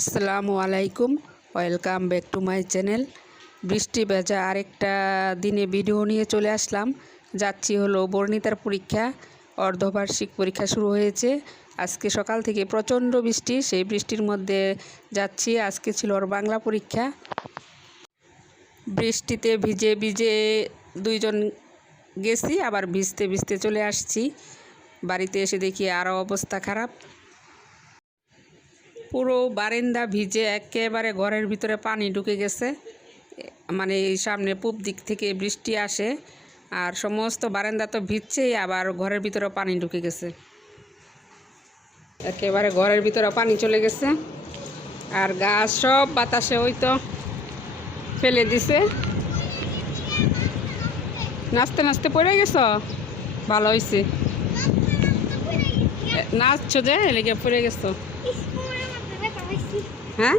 আসসালামু আলাইকুম। Welcome back to my channel বৃষ্টি ভেজা আরেকটা দিনে ভিডিও নিয়ে চলে আসলাম। যাচ্ছি হলো বর্ণিতার পরীক্ষা। অর্ধবার্ষিক পরীক্ষা শুরু হয়েছে। আজকে সকাল থেকে প্রচণ্ড বৃষ্টি, সেই বৃষ্টির মধ্যে যাচ্ছি। আজকে ছিল ওর বাংলা পরীক্ষা। বৃষ্টিতে ভিজে ভিজে দুইজন গেছি, আবার ভিজতে ভিজতে চলে আসছি। বাড়িতে এসে দেখি আরও অবস্থা খারাপ। পুরো বারান্দা ভিজে একেবারে ঘরের ভিতরে পানি ঢুকে গেছে। মানে সামনে পূব দিক থেকে বৃষ্টি আসে আর সমস্ত বারান্দা তো ভিজছেই, আবার ঘরের ভিতরে পানি ঢুকে গেছে। একেবারে ঘরের ভিতরে পানি চলে গেছে আর গাছ সব বাতাসে ওই তো ফেলে দিছে। নাচতে নাচতে পড়ে গেছ? ভালো হয়েছে নাচছো যে, লেগে পড়ে গেছো? হ্যাঁ?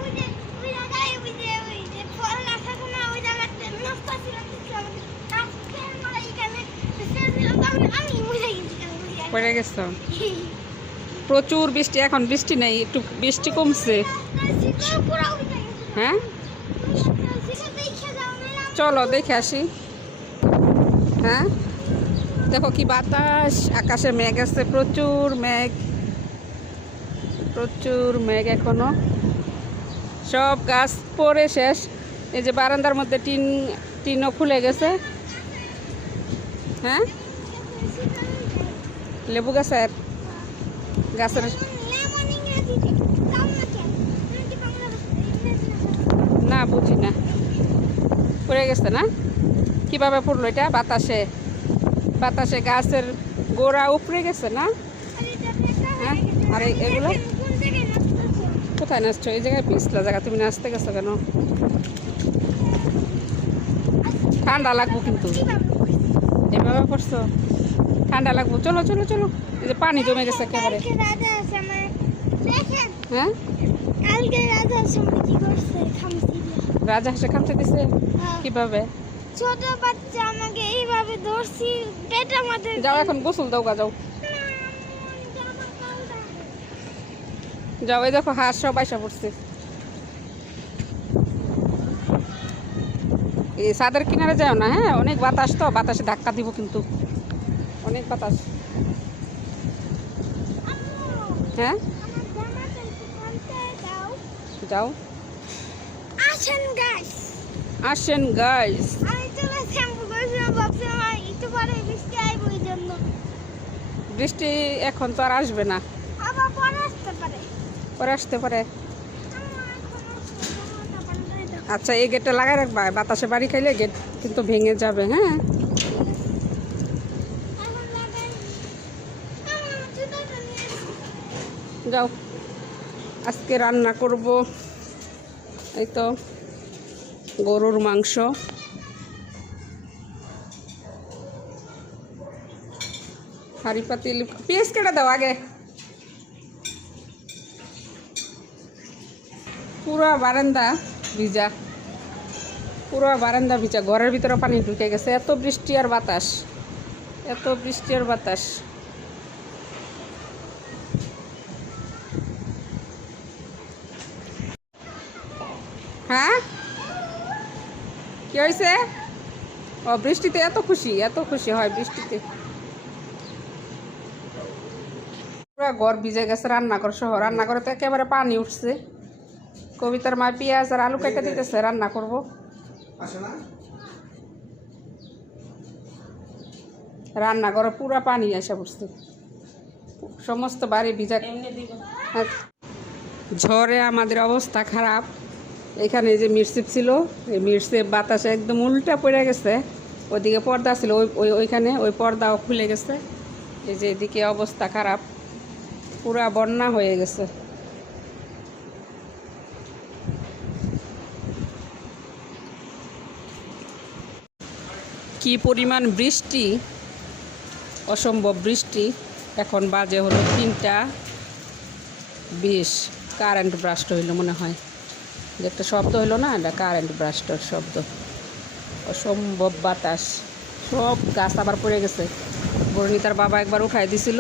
পড়ে গেছো? প্রচুর বৃষ্টি, এখন বৃষ্টি নেই, একটু বৃষ্টি কমছে। হ্যাঁ? চলো, দেখে আসি। হ্যাঁ? দেখো কি বাতাস, আকাশে মেঘ আছে, প্রচুর মেঘ। প্রচুর মেঘ এখনও। সব গাছ পড়ে শেষ। এই যে বারান্দার মধ্যে টিন, টিনও খুলে গেছে। হ্যাঁ? লেবু গাছের গাছের না, বুঝি না। পড়ে গেছে না? কীভাবে পড়ল এটা? বাতাসে। বাতাসে গাছের গোড়া উপড়ে গেছে না? হ্যাঁ? আর এগুলো? কোথায় নাচছো? এই জায়গায় পিছলা জায়গা তুমি নাচতে গেছো কেন? ঠান্ডা লাগবো কিন্তু। এভাবে করছ ঠান্ডা লাগবো। চলো চলো চলো। এই যে পানি জমে গেছে একেবারে। হ্যাঁ। রাজা হাসে খামতে দিছে? হ্যাঁ। কীভাবে? ছোট বাচ্চা আমাকে এইভাবে ধরছি পেটে আমাদের যাও এখন গোসল দাও গা যাও। যাও এই দেখো হাঁস সব আইসা পড়ছে। এই সাদের কিনারে যাও না হ্যাঁ? অনেক বাতাস তো বাতাসে ধাক্কা দিব কিন্তু। অনেক বাতাস। হ্যাঁ? যাও। আসেন গাইস আসেন গাইস আমি চলে শ্যাম্পু করেছিলাম ভাবছিলাম একটু পরে বৃষ্টি আইব ওই জন্য। বৃষ্টি এখন তো আর আসবে না আবার পরে আসতে পারে পরে আসতে পারে। আচ্ছা এই গেটটা লাগাই রাখবা বাতাসে বাড়ি খাইলে গেট কিন্তু ভেঙে যাবে হ্যাঁ। যাও, আজকে রান্না করব এই তো, গরুর মাংস হাড়ি পাতিল, পেঁয়াজ কেটে দাও আগে পুরো বারান্দা ভিজা। পুরো বারান্দা ভিজা। ঘরের ভিতরে পানি ঢুকে গেছে। এত বৃষ্টি আর বাতাস। এত বৃষ্টি আর বাতাস। হ্যাঁ? কি হয়েছে? ও, বৃষ্টিতে এত খুশি এত খুশি হয় বৃষ্টিতে। পুরো ঘর ভিজে গেছে রান্নাঘর সহ। রান্নাঘরে তো একেবারে পানি উঠছে। কবিতার মা পেঁয়াজ আর আলু কেটে দিতেছে রান্না করব। রান্নাঘরে পুরো পানি এসে পড়ছে সমস্ত বাড়ি ভিজা হ্যাঁ। ঝড়ে আমাদের অবস্থা খারাপ। এখানে যে মিরসিপ ছিল এই মিরসিপ বাতাসে একদম উল্টা পড়ে গেছে। ওইদিকে পর্দা ছিল ওই ওই ওইখানে ওই পর্দাও খুলে গেছে। এই যে এদিকে অবস্থা খারাপ। পুরা বন্যা হয়ে গেছে। কি পরিমাণ বৃষ্টি? অসম্ভব বৃষ্টি। এখন বাজে হলো তিনটা বিশ। কারেন্ট ব্রাস্ট হইল মনে হয়। যে একটা শব্দ হইল না, এটা কারেন্ট ব্রাস্টার শব্দ। অসম্ভব বাতাস। সব গাছ আবার পড়ে গেছে। বর্ণিতার বাবা একবার উঠাই দিছিল।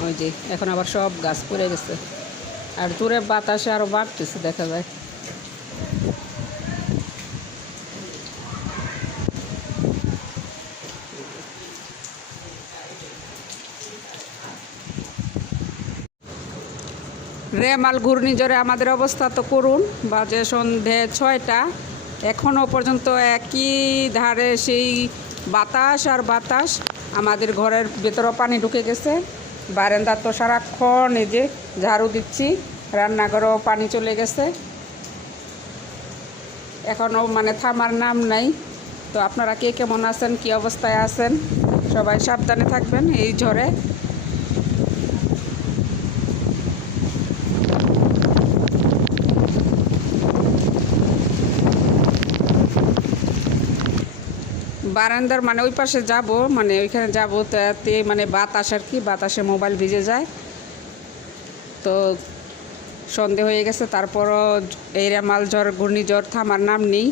ওই যে, এখন আবার সব গাছ পড়ে গেছে। আর দূরে বাতাসে আরও বাড়তেছে, দেখা যায়। রেমাল ঘূর্ণিঝড়ে আমাদের অবস্থা তো করুন বাজে সন্ধে ছয়টা। এখনও পর্যন্ত একই ধারে সেই বাতাস আর বাতাস। আমাদের ঘরের ভেতরেও পানি ঢুকে গেছে। বারান্দা তো সারাক্ষণ এই যে ঝাড়ু দিচ্ছি, রান্নাঘরেও পানি চলে গেছে। এখনও মানে থামার নাম নাই। তো আপনারা কে কেমন আছেন, কি অবস্থায় আছেন? সবাই সাবধানে থাকবেন এই ঝড়ে। বারান্দার মানে ওই পাশে যাব মানে ওইখানে যাব, তাতে মানে বাতাস আর কি, বাতাসে মোবাইল ভিজে যায়। তো সন্ধে হয়ে গেছে, তারপরও এই রেমাল ঝড় ঘূর্ণিঝড় থামার নাম নেই।